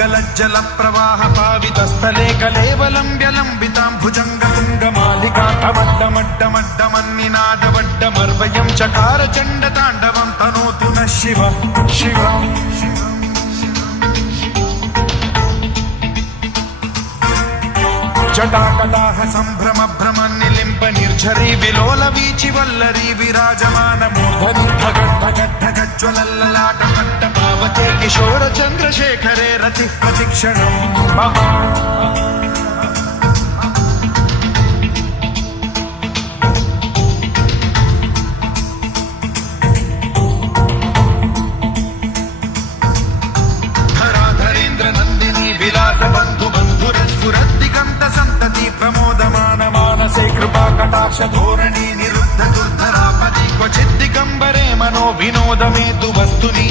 गलज्जल प्रवाह पावितस्थले कलेवलम्ब्य लम्बितां भुजङ्गतुङ्गमालिकामड्डमड्डमड्डमन्निनादवड्डमर्वयं चकार चण्डताण्डवं तनोतु नः शिव शिव। जटाकटाह सम्भ्रम भ्रमन्निलिम्ब निर्झरी विलोल वीचि वल्लरी विराजमान मूर्धनि धगद्धगद्धगज्ज्वलल्ललाट मट्टपावते किशोर चन्द्रशेखरे रतिः प्रतिक्षणं मम। प्रमोदमान मानसे कृपा कटाक्ष धोरणी निरुद्ध दुर्धरापदि क्वचित् दिगम्बरे मनो विनोद मे तु वस्तुनि।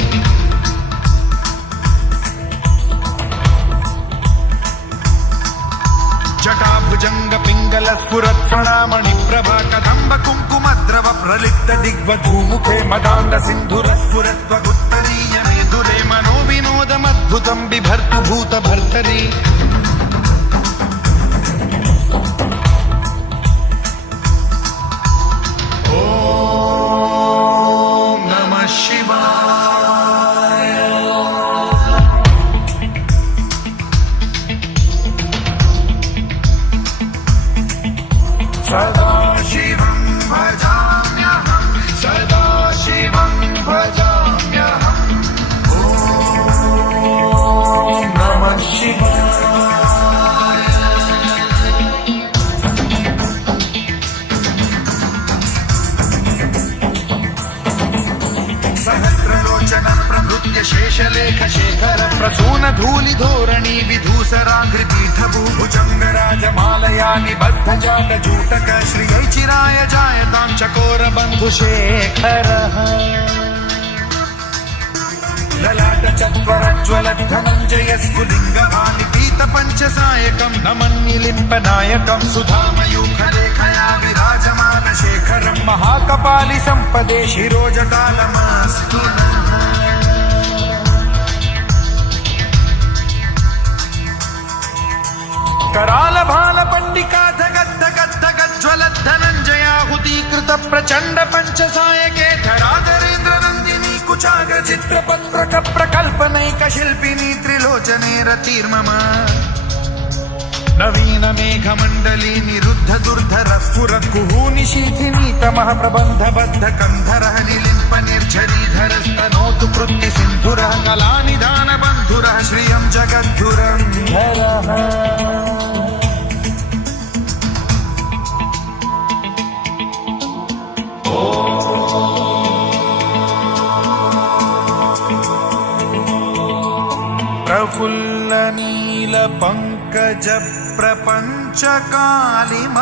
जटाभुजंग पिंगल स्फुरत् प्रणामणि प्रभा कदम्ब कुङ्कुमद्रव प्रलिप्त दिग्वधूमुखे मदान्ध सिन्धुर स्फुरत्वगुत्तरीय मेदुरे मनो विनोदमद्भुतं बिभर्तु भूत भर्तरि। सदा शिवं भजाम्यहं सदा शिवं भजाम्यहम् ॐ नमः शिवाय। सहस्रलोचन प्रभृत्य शेषलेख शेखर प्रसून धूलि धोरणी विधूसराङ्घ्रिपीठभूभुजङ्गराजमालया निबद्ध जातजूटक श्रियै चिराय जायतां चकोर बन्धुशेखरः। ललाट चत्वरज्ज्वलद्धनञ्जय स्फुलिङ्गभानि पीत पञ्चसायकं नमन्निलिम्पनायकं सुधामयूखलेखया विराजमान शेखरं महाकपालि सम्पदे शिरोजटालमस्तु नः। कराल भाल पंडिका धगद्धगद्धगज्ज्वलद्धनञ्जयाहुतीकृत प्रचण्ड पञ्चसायके धराधरेन्द्र नन्दिनी कुचाग्र चित्रपत्रक प्रकल्पनैक शिल्पिनी त्रिलोचने रतिर्मम। नवीन मेघमण्डली निरुद्ध दुर्धर स्फुरत् कुहूनि शीथिनी तमः प्रबन्ध बद्ध कन्धरः निलिम्प निर्झरीधरस्तनोतु कृत्ति सिन्धुरः कलानिधान बन्धुरः श्रियं जगद्धुरन्धरः। प्रफुल्ल नील पंकज प्रपंच कालिम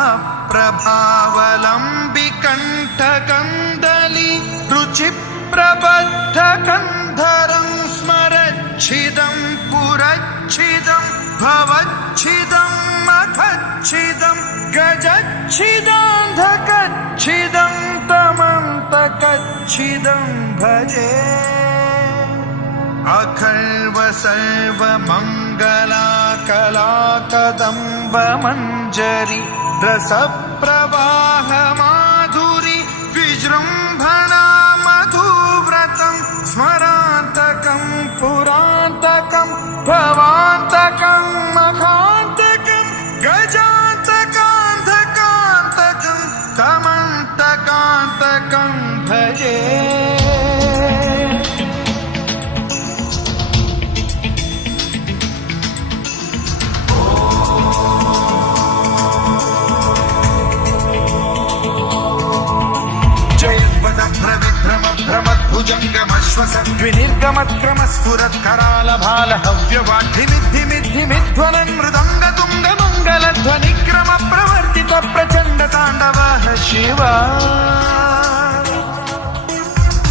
प्रभावलंबि कंठ कंदली रुचि प्रबद्ध कंधरं स्मरच्छिदं पुरच्छिदं भवच्छिदं मखच्छिदं गजच्छिदान्धकच्छिदं तमन्तकच्छिदं भजे। अखर्व सर्व मंगला कला कदम्ब मंजरी रस प्रवाह माधुरी विजृंभणा मधुव्रतं स्मरान्तकं पुरान्तकं भवान्तकं मखान्तकं गजान्तकान्धकान्तकं तमन्तकान्तकं भजे। भ्रमद्विनिर्गमत्क्रमस्फुरत् कराल भाल हव्यवाद्धिमिद्धिमिद्धिमिध्वनं मृदङ्ग तुङ्ग मङ्गलध्वनिक्रम प्रवर्तित प्रचण्ड ताण्डवः शिव।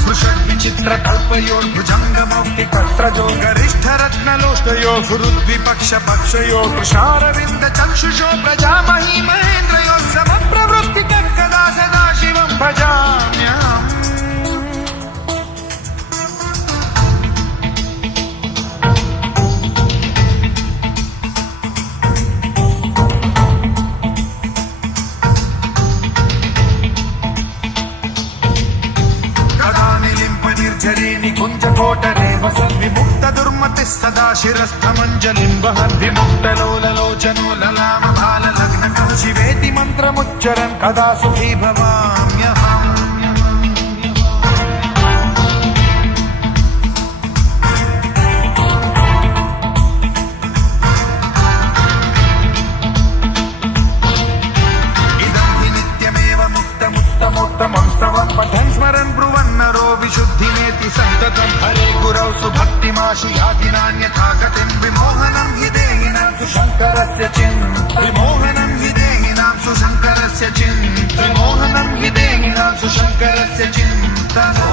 स्पृशद्विचित्र कल्पयोर्भुजङ्गमौक्तिकर्त्रजो गरिष्ठ रत्नलोष्टयो फुरुद्विपक्ष पक्षयो कृशारविन्द चक्षुषो प्रजामही महेन्द्रयो समप्रवृत्तिक कदा सदा शिवं भजाम्यहम्। सदा शिरस्थमञ्जलिं वहन् विमुक्तलोललोचनो ललामभाललग्नकः शिवेति मन्त्रमुच्चरन् कदा सुखी भवाम्यहम् उत्तमोत्तमं पठन् स्मरन् ब्रुवन्नरो विशुद्धिमेति सन्ततं हरे गुरौ सुभक्तिमाशु याति नान्यथा गतिं विमोहनं हि देहिनां सुशङ्करस्य विमोहनं हि देहिनां सुशङ्करस्य विमोहनं हि देहिनां सुशङ्करस्य चिन्तनम्